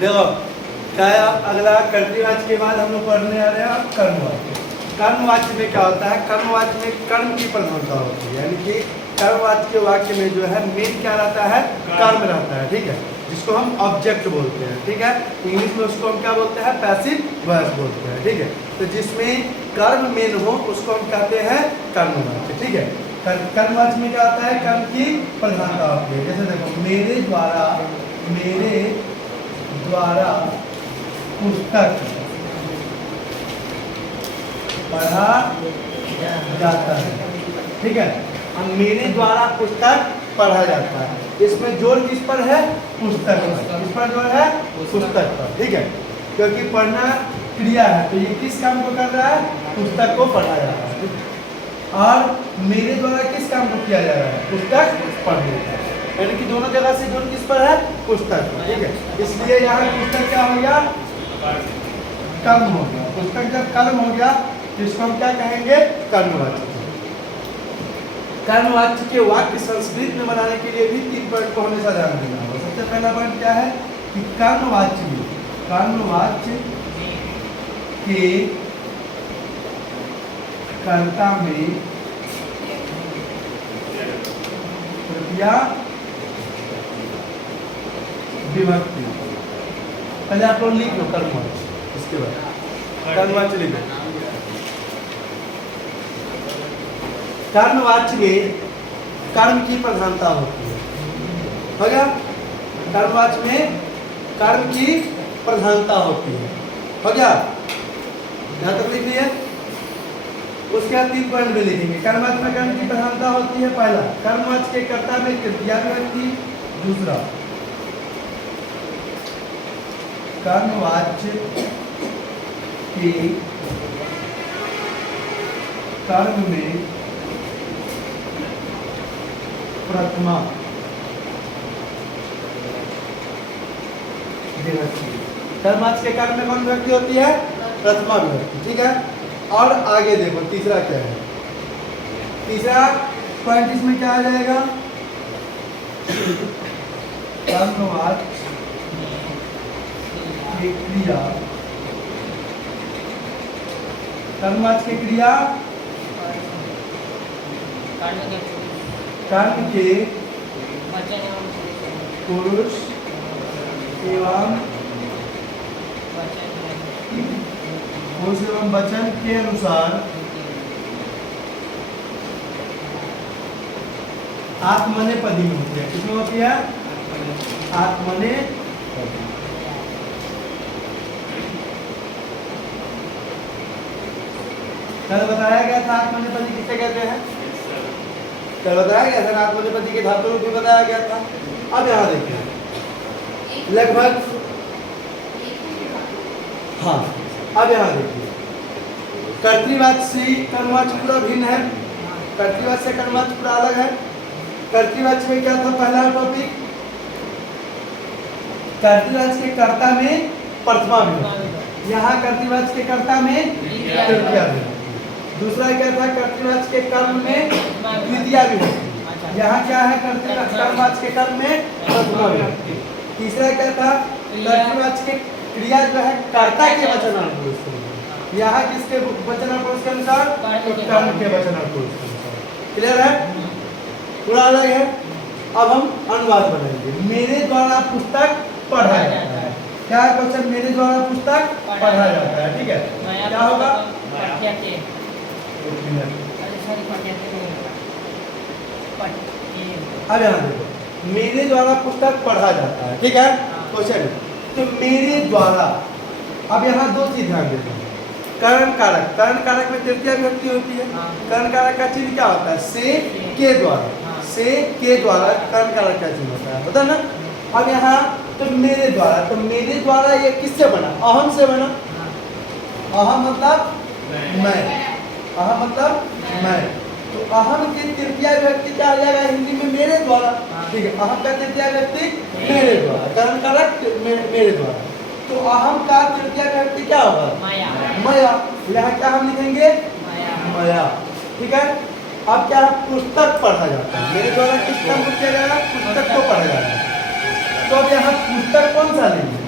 देखो क्या है, अगला कर्तृवाच्य के बाद हम लोग पढ़ने आ रहे हैं अब कर्मवाच्य। कर्मवाच्य में क्या होता है, कर्मवाच्य में कर्म की प्रधानता होती है, यानी कि कर्मवाच्य के वाक्य में जो है मेन क्या रहता है, कर्म रहता है, ठीक है, जिसको हम ऑब्जेक्ट बोलते हैं, ठीक है, इंग्लिश में उसको हम क्या बोलते हैं, पैसिव वॉइस बोलते हैं, ठीक है। तो जिसमें कर्म मेन हो उसको हम कहते हैं कर्मवाच्य, ठीक है। कर्मवाच्य में क्या होता है, कर्म की प्रधानता होती है। जैसे देखो, मेरे द्वारा पुस्तक पढ़ा जाता है, ठीक है। अब मेरे द्वारा पुस्तक पढ़ा जाता है, इसमें जोर किस पर है, पुस्तक पर। किस पर जोर है, पुस्तक पर, ठीक है, क्योंकि पढ़ना क्रिया है, तो ये किस काम को कर रहा है, पुस्तक को पढ़ा जा रहा है। और मेरे द्वारा किस काम को किया जा रहा है, पुस्तक पढ़ने का, यानी कि दोनों जगह से जोर किस पर है, पुस्तक, ठीक है। इसलिए यहाँ पुस्तक क्या हो गया, कर्म हो गया। पुस्तक जब कर्म हो गया तो इसको हम क्या कहेंगे, कर्मवाच्य। कर्मवाच्य के वाक्य संस्कृत में बनाने के लिए भी 3 पॉइंट को हमेशा ध्यान देना होगा। सबसे पहला पॉइंट क्या है कि कर्मवाच्य के कर्ता में तृतीया विभक्ति। पहले आप लोग लिख लो कर्मवाच्य, इसके बाद कर्मवाच्य लिख लो। कर्मवाच्य में कर्म की प्रधानता होती है, हो गया। कर्मवाच्य में कर्म की प्रधानता होती है, हो गया, यहाँ तक लिख लिया। उसके बाद 3 पॉइंट में लिखेंगे। कर्मवाच्य में कर्म की प्रधानता होती है, पहला कर्मवाच्य के कर्ता में तृतीया विभक्ति, दूसरा कर्मवाच्य के कर्म में प्रथमा विभक्ति। कर्मवाच्य के कर्म में कौन विभक्ति होती है, प्रथमा विभक्ति, ठीक है। और आगे देखो तीसरा क्या है, तीसरा पॉइंट इसमें क्या आ जाएगा, कर्मवाच्य की क्रिया, कर्मवाच्य की क्रिया कर्म के पुरुष एवं वचन के अनुसार आत्मनेपदी में होती है। किसमें होती है, आत्मनेपदी। कल बताया गया था आत्मनेपदी किसे कहते हैं, कल बताया गया था, आत्मनेपदी के धातु रूप में बताया गया था। अब यहाँ देखिए लगभग, हाँ, अब यहाँ देखिए कर्तृवाच्य से कर्मवाच्य पूरा भिन्न है, कर्तृवाच्य से कर्मवाच्य पूरा अलग है। कर्तृवाच्य में क्या था, पहला टॉपिक, कर्तृवाच्य के कर्ता में प्रथमा विभक्ति, यहाँ कर्तृवाच्य के कर्ता में तृतीया विभक्ति। दूसरा क्या था, कर्तृवाच्य के कर्म में द्वितीया विभक्ति, यहाँ क्या है, कर्मवाच्य के कर्म में प्रथमा विभक्ति। तीसरा क्या था, कर्तृवाच्य के क्रिया जो है कर्ता के वचनार्थ पुरुष, यहाँ किसके वचनार्थ पुरुष के अनुसार, कर्म के वचनार्थ पुरुष के अनुसार। क्लियर है, पूरा अलग है। अब हम अनुवाद बनाएंगे। मेरे द्वारा पुस्तक पढ़ा जाता है, क्या है क्वेश्चन, मेरे द्वारा पुस्तक पढ़ा जाता है, ठीक है, क्या होगा, अब यहाँ देखो, मेरे द्वारा पुस्तक पढ़ा जाता है, ठीक है, क्वेश्चन। तो मेरे द्वारा, अब यहाँ 2 चीज ध्यान देते हैं, करण कारक, करण कारक में तृतीया विभक्ति होती है। करण कारक का चिन्ह क्या होता है, से के द्वारा, से के द्वारा करण कारक का चिन्ह होता है, पता ना। अब यहाँ तो मेरे द्वारा, तो मेरे द्वारा ये किससे बना, अहम से बना। अहम मतलब मैं, अहम मतलब मैं, तो अहम की तृतीया विभक्ति क्या आ जाएगा हिंदी में, मेरे द्वारा, ठीक है। अहम का तृतीया विभक्ति मेरे द्वारा, करण कारक मेरे द्वारा, तो अहम का तृतीया विभक्ति क्या होगा, मया। यहाँ क्या हम लिखेंगे, मया, ठीक है। अब क्या, पुस्तक पढ़ा जाता है, मेरे द्वारा किस काम को किया जाएगा, पुस्तक को पढ़ा जाता है। तो अब यहाँ पुस्तक कौन सा लेंगे,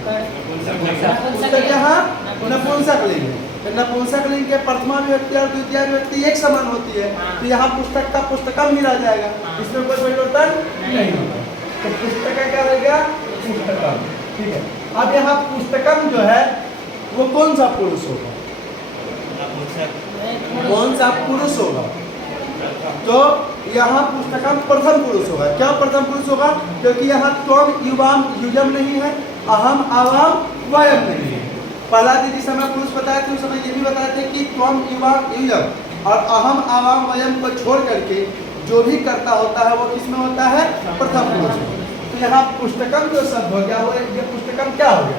नपुंसक लिंग है, तो नपुंसक लिंग के प्रथमा विभक्ति और द्वितीय विभक्ति एक समान होती है, तो यहाँ पुस्तक का पुस्तकम ही रह जाएगा, इसमें कोई परिवर्तन नहीं होगा। तो पुस्तक का क्या रहेगा? पुस्तकम। ठीक है, अब यहाँ पुस्तकम जो है वो कौन सा पुरुष होगा? कौन सा पुरुष होगा? तो यहाँ पुस्तकम प्रथम पुरुष होगा। क्या प्रथम पुरुष होगा? क्योंकि यहाँ त्वम युवाम युजम नहीं है, अहम आवाम वयम नहीं है। पहला जिस समय पुरुष बताए थे उस समय ये भी बताए थे कि त्वम युवाम युजम और अहम आवाम वयम को छोड़ करके जो भी कर्ता होता है वो किसमें होता है? प्रथम पुरुष में। तो यहाँ पुस्तकम जो शब्द हो गया वो ये पुस्तकम क्या हो गया?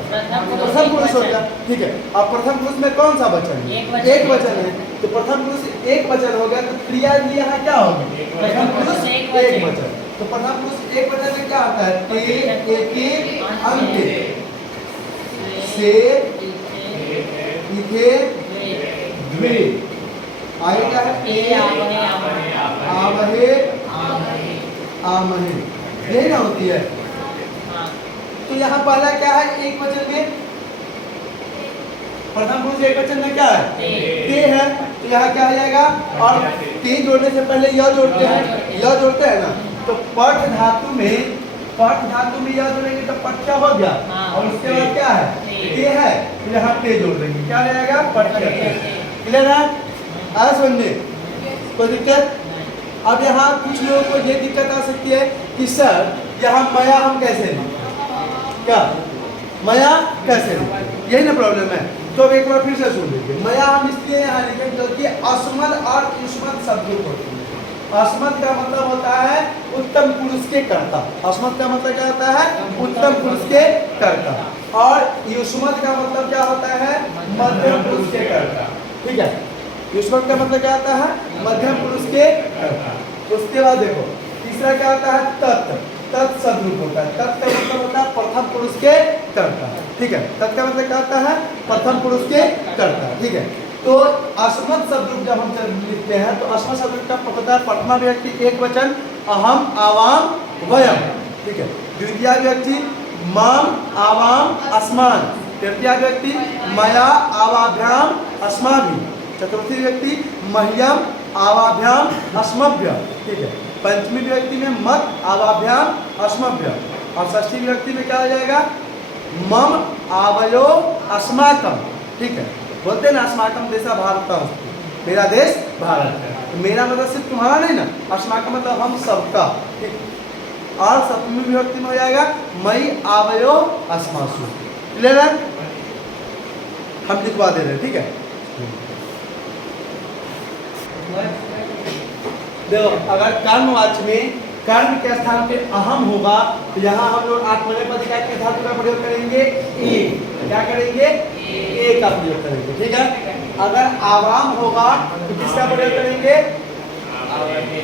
प्रथम पुरुष हो गया। ठीक है, अब प्रथम पुरुष में कौन सा वचन है? एक वचन है, तो प्रथम पुरुष एक वचन हो गया, तो क्रिया भी यहाँ क्या होगी? प्रथम पुरुष एक वचन। तो प्रथम पुरुष एक वचन में क्या आता है? ते, एके, अंके, से, इथे, द्वे, आएगा ए, आवहे, आमहे, यही ना होती है। तो यहाँ पहला क्या है? एक वचन में प्रथम पुरुष एक वचन में क्या है? ते है, तो यहाँ क्या आ जाएगा? और ते जोड़ने से पहले यह जोड़ते हैं ना, तो पठ धातु में यह जोड़ेंगे तो पठ क्या हो गया? और उसके बाद क्या है? ते है, तो यहाँ ते जोड़ देंगे, क्या आ जाएगा? पठ। क्लियर है? आया समझने? कोई दिक्कत? अब यहाँ कुछ लोगों को ये दिक्कत आ सकती है कि सर यहाँ मया हम कैसे लें? क्या मया कैसे लें? यही ना प्रॉब्लम है। तो अब एक बार फिर से सुन लीजिए, मया हम इसलिए यहाँ लिखें क्योंकि अस्मद और युष्मद शब्द होते हैं। अस्मद का मतलब होता है उत्तम पुरुष के कर्ता। अस्मद का मतलब क्या होता है? उत्तम पुरुष के कर्ता। और युष्मद का मतलब क्या होता है? मध्यम पुरुष के कर्ता। ठीक है, युष्मद का मतलब क्या होता है? मध्यम पुरुष के कर्ता। उसके बाद देखो तीसरा क्या होता है? तत्। तत् सदरूप होता है। तत् का मतलब होता है प्रथम पुरुष के कर्ता। ठीक है, तत् का मतलब क्या होता है? प्रथम पुरुष के कर्ता। ठीक है, तो अस्मद शब्द जब हम लिखते हैं तो अस्मद शब्द का होता है प्रथमा विभक्ति एक वचन अहम आवाम वयम। ठीक है, द्वितीय विभक्ति माम आवाम अस्मान। तृतीय विभक्ति मया आवाभ्याम अस्माभि। चतुर्थी विभक्ति मह्यम आवाभ्याम अस्मभ्य। ठीक है, पंचमी विभक्ति में मत आवाभ्याम अस्मभ्य। और षष्ठी विभक्ति में क्या आ जाएगा? मम आवयो अस्माकम। ठीक है, बोलते हैं ना अस्माकम देशा भारत, मेरा देश भारत है। तो मेरा मतलब सिर्फ तुम्हारा नहीं ना, अस्माकम मतलब हम सबका। ठीक, और सप्तमी विभक्ति में हो जाएगा मई आवयो अस्मासु। क्लियर है? हम लिखवा दे रहे हैं। ठीक है, देखो अगर कर्मवाच्य में कर्म के स्थान पे अहम होगा तो यहाँ हम लोग आत्मनेपदी पदिका के धातु का प्रयोग करेंगे ए। क्या करेंगे? ए का प्रयोग करेंगे। ठीक है, अगर आवाम होगा तो किसका प्रयोग करेंगे? आवहे।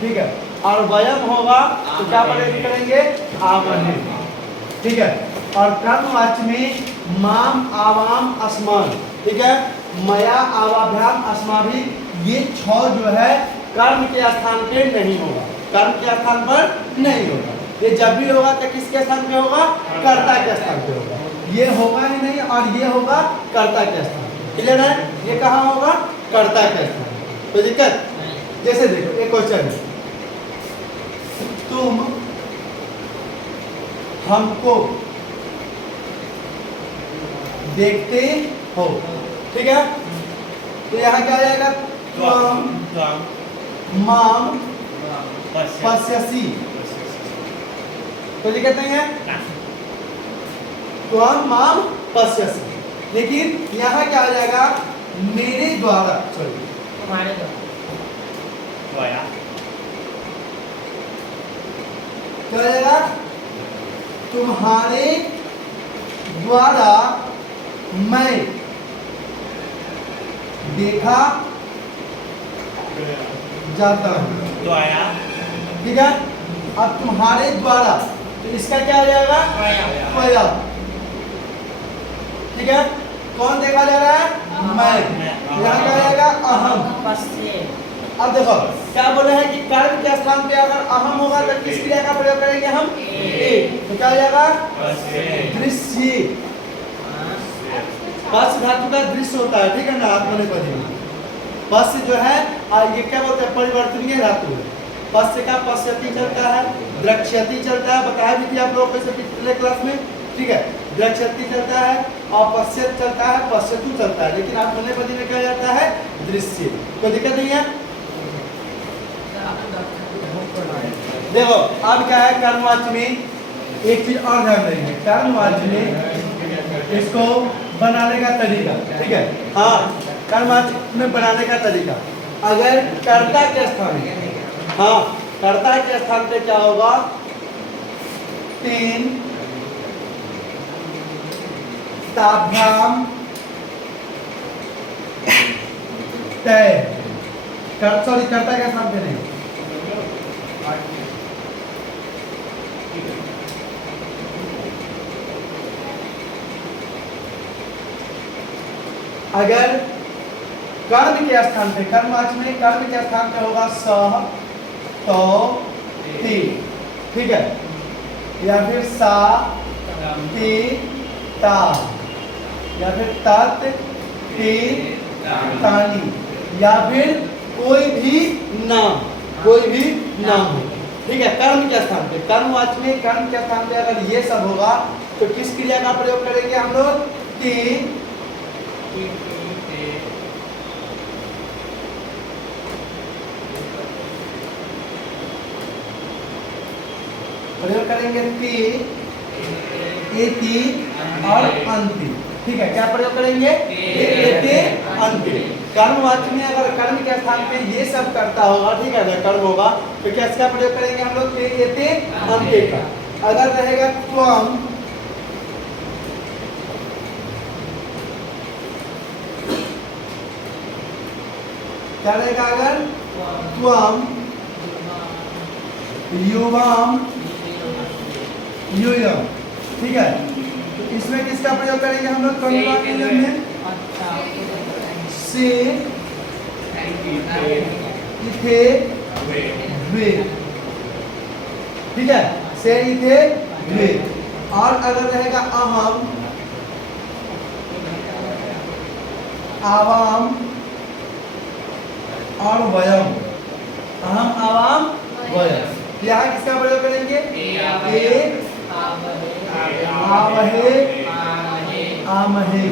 ठीक है, और वयम होगा तो क्या प्रयोग करेंगे? आवहे। ठीक है, और कर्मवाच्य में माम आवाम अस्मान। ठीक है, मया आवाभ्याम अस्माभि, ये 6 जो है कर्म के स्थान पे नहीं होगा, कर्म के स्थान पर नहीं होगा। ये जब भी होगा तो किसके स्थान पे होगा? कर्ता के स्थान पे होगा। ये होगा ही नहीं और ये होगा कर्ता के स्थान। क्लियर है? ये कहाँ होगा? कर्ता के स्थान। तो दिक्कत जैसे देखो एक क्वेश्चन है, तुम हमको देखते हो। ठीक है, तो यहाँ क्या आ जाएगा? माम पश्यसी। तो दिक्कत नहीं है, त्वम माम पश्यसी। लेकिन यहाँ क्या आ जाएगा? मेरे द्वारा, सॉरी तुम्हारे द्वारा क्या आ जाएगा? तुम्हारे द्वारा मैं देखा जाता हूँ। तो आया। ठीक है, अब तुम्हारे द्वारा तो इसका क्या आ जाएगा? पया। ठीक है, कौन देखा जा रहा है? मैं। यहाँ क्या आ जाएगा? अहम। अब देखो क्या बोले हैं कि कर्म के स्थान पे अगर अहम होगा तो किस क्रिया का प्रयोग करेंगे हम? ए। तो क्या आ जाएगा? दृश्य। पश्य धातु का दृश्य होता है, ठीक है ना, आत्मनेपदी में। पश्य जो है ये क्या बोलते हैं, परिवर्तनीय धातु है। पश्य का पश्यति चलता है, द्रक्ष्यति चलता है, बताया भी थी आप लोगों को पिछले क्लास में, ठीक है। द्रक्ष्यति चलता है, अपश्यत चलता है, पश्यतु चलता है, लेकिन आत्मनेपदी में क्या जाता है, दृश्य। कोई दिक्कत नहीं है। देखो अब क्या है, कर्मवाच्य में एक चीज और ध्यान देंगे, कर्मवाच्य में इसको बनाने का तरीका, ठीक है। हाँ, कर्मवाच्य में बनाने का तरीका, अगर कर्ता के स्थान, हाँ कर्ता के स्थान पे क्या होगा, तीन ताभ्याम तय, सॉरी कर्ता के स्थान पे नहीं, अगर कर्म के स्थान पे, कर्मवाच्य में कर्म के स्थान पे होगा सह, तो, ती, ठीक है, या फिर सा, ती, ता, या फिर तत्, ती, तानी, या फिर कोई भी नाम, कोई भी नाम हो, ठीक है। कर्म के स्थान पे, कर्मवाच्य में कर्म के स्थान पे अगर ये सब होगा तो किस क्रिया का प्रयोग करेंगे हम लोग, ती, प्रयोग करेंगे ती, एति और अंति, ठीक है। क्या प्रयोग करेंगे, एति अंति। कर्मवाच्य में अगर कर्म के स्थान पे ये सब करता होगा, ठीक है, अगर कर्म होगा तो क्या इसका प्रयोग करेंगे हम लोग, एति अंति का। अगर रहेगा त्वम, क्या रहेगा, अगर त्वम, युवम, यूयम, ठीक है। तो इसमें किसका प्रयोग करेंगे हम लोग, कर्मवाच्य में से, इथे, वे, ठीक है, से, इथे, वे। और अगर रहेगा अहम, आवाम और वयम, अहम, आवाम, वयम, यहाँ किसका प्रयोग करेंगे, ए, आवहे, आमहे,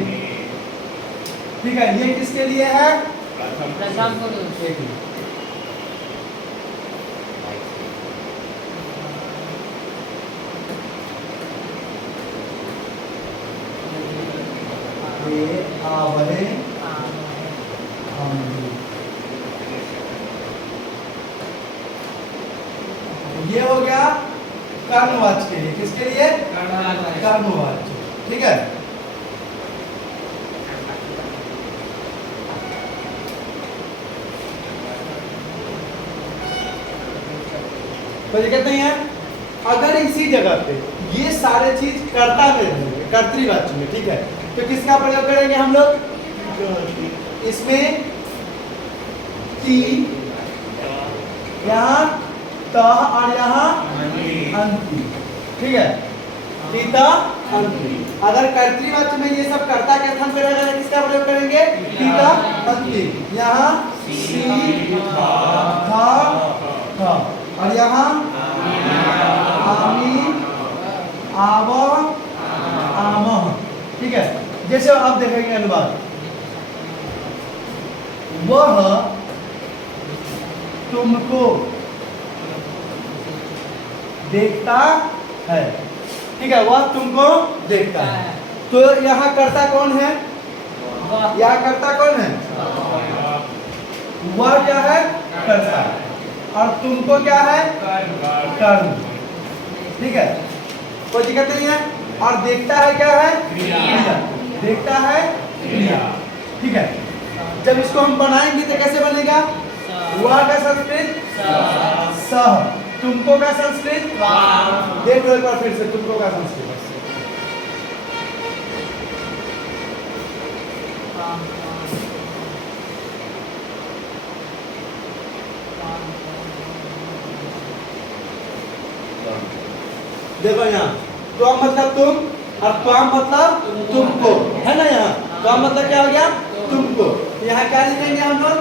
ठीक है। ये किसके लिए है, प्रथम पुरुष, आवहे, आमहे, ये हो गया कर्मवाच्य के लिए, किसके लिए, कर्मवाच्य, ठीक है। तो ये कहते हैं अगर इसी जगह पे ये सारे चीज कर्ता में रहेंगे, कर्तृवाच्य में, ठीक है, तो किसका प्रयोग करेंगे हम लोग, इसमें ती, यहाँ ता और यहाँ अंति, ठीक है, पिता अंति। अगर कर्तृवाच्य में ये सब कर्ता के स्थान पे रहेगा, किसका प्रयोग करेंगे, पिता अंति, यहाँ सी, था, और यहाँ आमी, आव, आमह, ठीक है। जैसे आप देखेंगे अनुवाद, वह तुमको देखता है, ठीक है, वह तुमको देखता है। तो यहाँ कर्ता कौन है, यहाँ कर्ता कौन है, वह क्या है, कर्ता, और तुमको क्या है, कर्म, ठीक है, कोई दिक्कत नहीं है। और देखता है क्या है, क्रिया, देखता है क्रिया, ठीक है। जब इसको हम बनाएंगे तो कैसे बनेगा, वह का संस्कृत सह, तुमको का संस्कृत, देख लो एक बार फिर से, तुमको का संस्कृत, देखो यहाँ त्वम मतलब तुम और त्वाम मतलब तुमको, है ना यहाँ। त्वम मतलब क्या हो गया? तुमको। यहाँ क्या लिखेंगे हम लोग?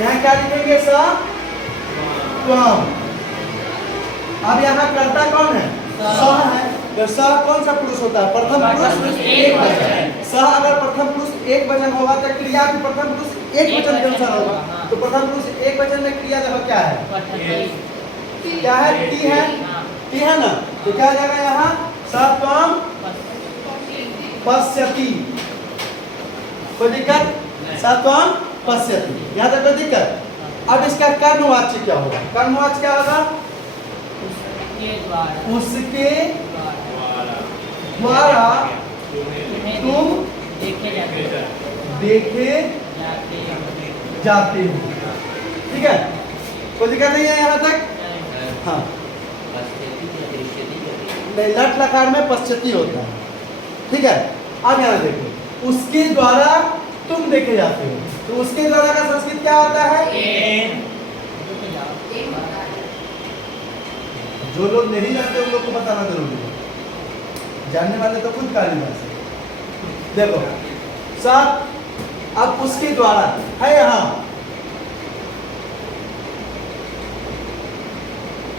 यहाँ क्या लिखेंगे? स त्वम। अब यहाँ कर्ता कौन है? स है। तो स कौन सा पुरुष होता है? प्रथम पुरुष एक वचन। स अगर प्रथम पुरुष एक वचन होगा तो क्रिया भी प्रथम पुरुष एक वचन के अनुसार होगा। तो प्रथम पुरुष एक वचन में क्रिया देखो क्या है? क्या है? टी है। टी है ना? तो क्या आ जाएगा यहाँ? स त्वम पश्यति। कोई दिक्कत? स त्वम पश्यति। यहाँ तक कोई दिक्कत? अब इसका कर्मवाच्य क्या होगा? कर्मवाच्य क्या होगा? उसके द्वारा तुम देखे जाते हो। ठीक है, कोई दिक्कत नहीं है यहाँ तक? हाँ, नहीं, लट लकार में पश्चती होता है। ठीक है, अब यहाँ देखो, उसके द्वारा तुम देखे जाते हो। तो उसके द्वारा का संस्कृत क्या होता है? जो लोग नहीं जानते उन लोग को बताना जरूरी है, जानने वाले तो खुद कालिदास है। देखो साथ, अब उसके द्वारा है यहाँ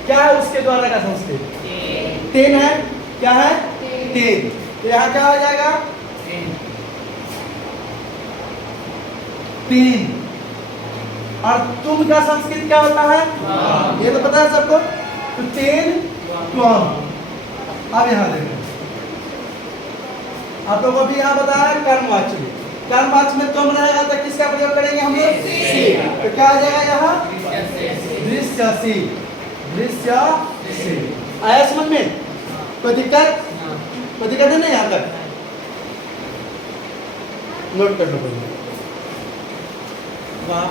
क्या है? उसके द्वारा का संस्कृत तेन है। क्या है? तेन। तो यहाँ क्या हो जाएगा? तेन। और तुम का संस्कृत क्या होता है? ये तो पता है सबको। तो तेन त्वम। अब यहाँ देखो, आप लोगों को भी यहाँ बताया कर्मवाच्य में। कर्मवाच्य में तुम रहेगा तो किसका प्रयोग करेंगे हम लोग? सी। तो क्या आ जाएगा यहाँ? दृश्यसी। दृश्यसी। आया समझ में? कोई दिक्कत? कोई दिक्कत है नहीं यहाँ तक? नोट कर लो पहले। वाह,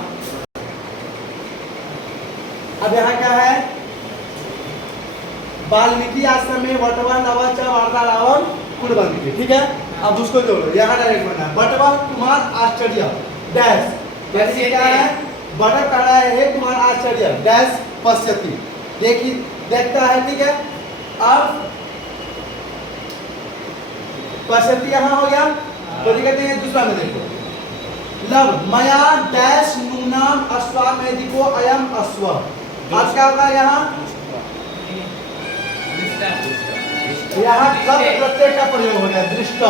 अब यहाँ क्या है? वाल्मीकि आश्रम में वटवा नवाचा वार्तालावम कुलवंती। ठीक है, अब उसको जोड़ो। यहाँ डायरेक्ट बनना है वटवा कुमार आश्चर्य डैश। जैसे क्या है? बड़ा कड़ा है कुमार आश्चर्य डैश पश्यति। देखिए, देखता है। ठीक है, अब पश्यति यहाँ हो गया। तो दिक्कत है दूसरा में देखो, लब मया डैश नूनाम अश्वामेधिको अयम अश्व। आज क्या होगा यहाँ? यहाँ कब प्रत्यय का प्रयोग हो गया? दृष्ट।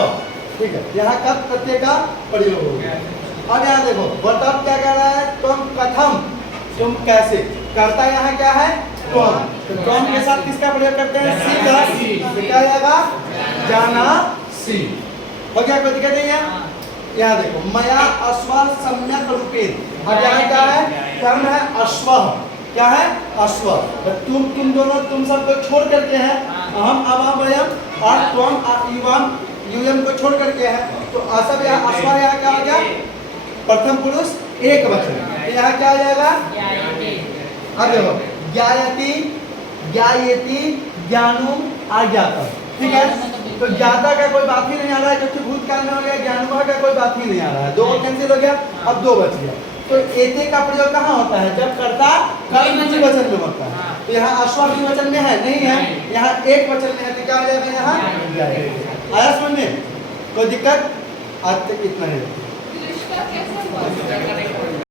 ठीक है, यहाँ कब प्रत्यय का प्रयोग हो गया। अब यहाँ देखो, बतब क्या कह रहा है? तुम कथम, तुम कैसे। करता यहाँ क्या है? तुम। तो तुम के साथ किसका प्रयोग करते हैं? सी का। तो क्या आएगा? जाना सी। हो गया, कोई दिक्कत नहीं है? यहाँ देखो, मया अश्व सम्यक रूपेण। अब यहाँ क्या है? कर्म है अश्व। क्या है? अश्व। तुम दोनों, तुम सबको छोड़ करके है। अहम अवम वयम और त्वम युवम यूयम को छोड़ करके है। तो असब यहाँ अश्व यहाँ क्या हो गया? प्रथम पुरुष एक वचन। यहाँ क्या आ जाएगा? अब देखो, ज्ञायति ज्ञायति ज्ञानुम आज्ञाता। ठीक है, तो ज्ञाता का कोई बात ही नहीं आ रहा है क्योंकि भूतकाल में हो गया। ज्ञानुमा का कोई बात ही नहीं आ रहा है। दो कैंसिल हो गया, अब दो बच गया। तो एते का प्रयोग कहाँ होता है? जब कर्ता कर्म द्विवचन में होता है। तो यहाँ अश्व द्विवचन में है? नहीं है, यहाँ एक वचन में है। तो क्या हो जाएगा यहाँ? आया समझ में? कोई दिक्कत? आज तक इतना ही।